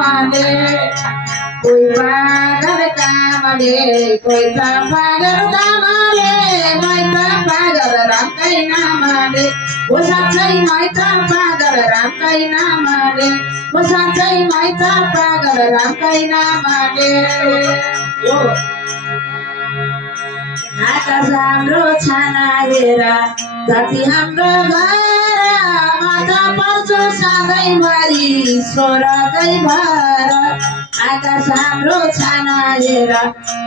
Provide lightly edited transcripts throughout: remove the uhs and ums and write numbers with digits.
नामले कोही पागल कामले कोही त पागल कामले मै त पागल रामकै नामले ओ साँच्चै मै त पागल रामकै नामले ओ साँच्चै मै त पागल रामकै नामले आकाश हाम्रो छाना हेर धरती हाम्रो घर माथा पर्छु सधैँभरि ईश्वरकै भर आकाश हाम्रो छाना हेर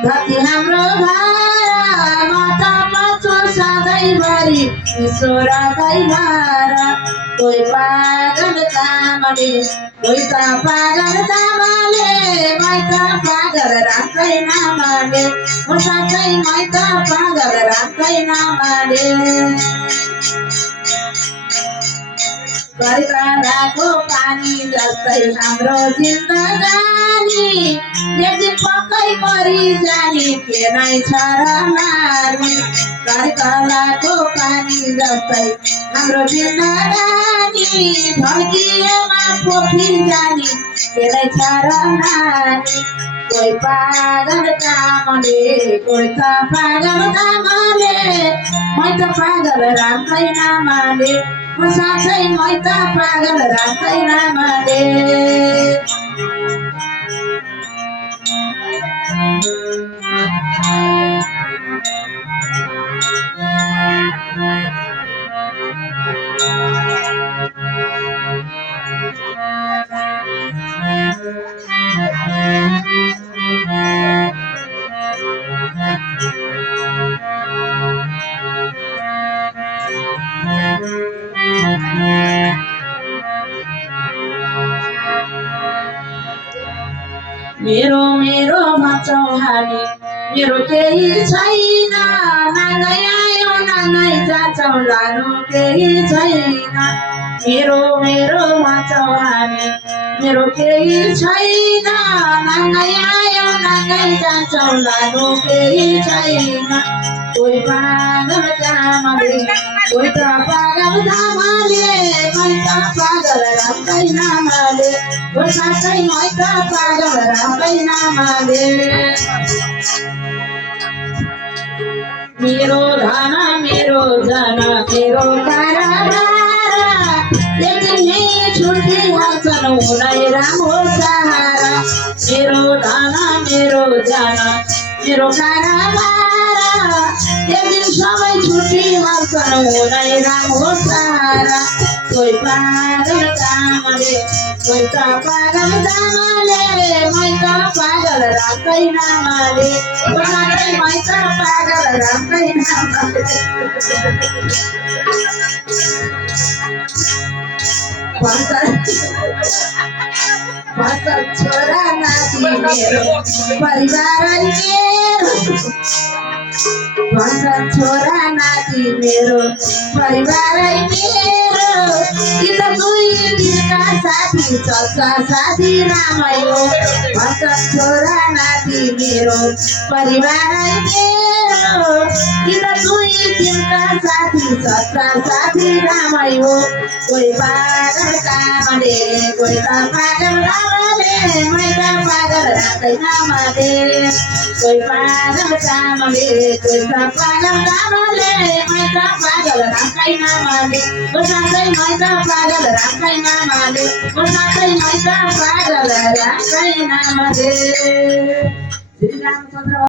धरती हाम्रो घर माथा पर्छु सधैँभरि ईश्वरकै भर कोही पागल कामले कोही त पागल कामले मै त पागल रामकै नामले ओ साँच्चै मै त पागल रामकै नामले करकराको पानी जस्तै हाम्रो जिन्दगानी एक दिन पक्कै मरि जाने के नै छ र मार्ने करकराको पानी जस्तै हाम्रो जिन्दगानी ढल्किएमा पोखी जाने के नै छ र नानी कोही पागल कामले कोही त पागल कामले मै त पागल रामकै नामले ओ साँच्चै मै त पागल रामकै नामले मेरो मेरो भन्छौ हामी मेरो केही छैन नाङ्गै आयो नाङ्गै जान्छौ लानु केही छैन मेरो मेरो भन्छौ हामी मेरो केही छैन नाङ्गै आयो नाङ्गै जान्छौ लानु केही छैन कोही पागल कामले कोही त पागल कामले मै त पागल रामकै नामले ओ साँच्चै मै त पागल रामकै नामले मेरो धन मेरो जन मेरो कारागार एक दिन यही छुटिहाल्छन् हुनै राम हो सहारा मेरो धन मेरो जन मेरो कारागार एक दिन सबै छुटिहाल्छन् हुनै राम हो सहारा कोही पागल कामले कोही त पागल कामले मै त पागल रामकै नामले ओ साँच्चै मै त पागल रामकै नामले भन्छ छोरा नाति मेरो परिवारै मेरो भन्छ छोरा नाति मेरो परिवारै मेरो कि त दुई दिनका साथी चल्छ साथी रामै हो भन्छ छोरा नाति मेरो परिवारै मेरो कि त दुई दिनका साथी चल्छ साथी रामै हो कोही पागल कामले कोही त पागल कामले मै त पागल रामकै नामले कोही पागल कामले कोही त पागल कामले मै त पागल रामकै नामले ओ साँच्चै मै त पागल रामकै नामले ओ साँच्चै मै त पागल रामकै नामले श्री रामचन्द्र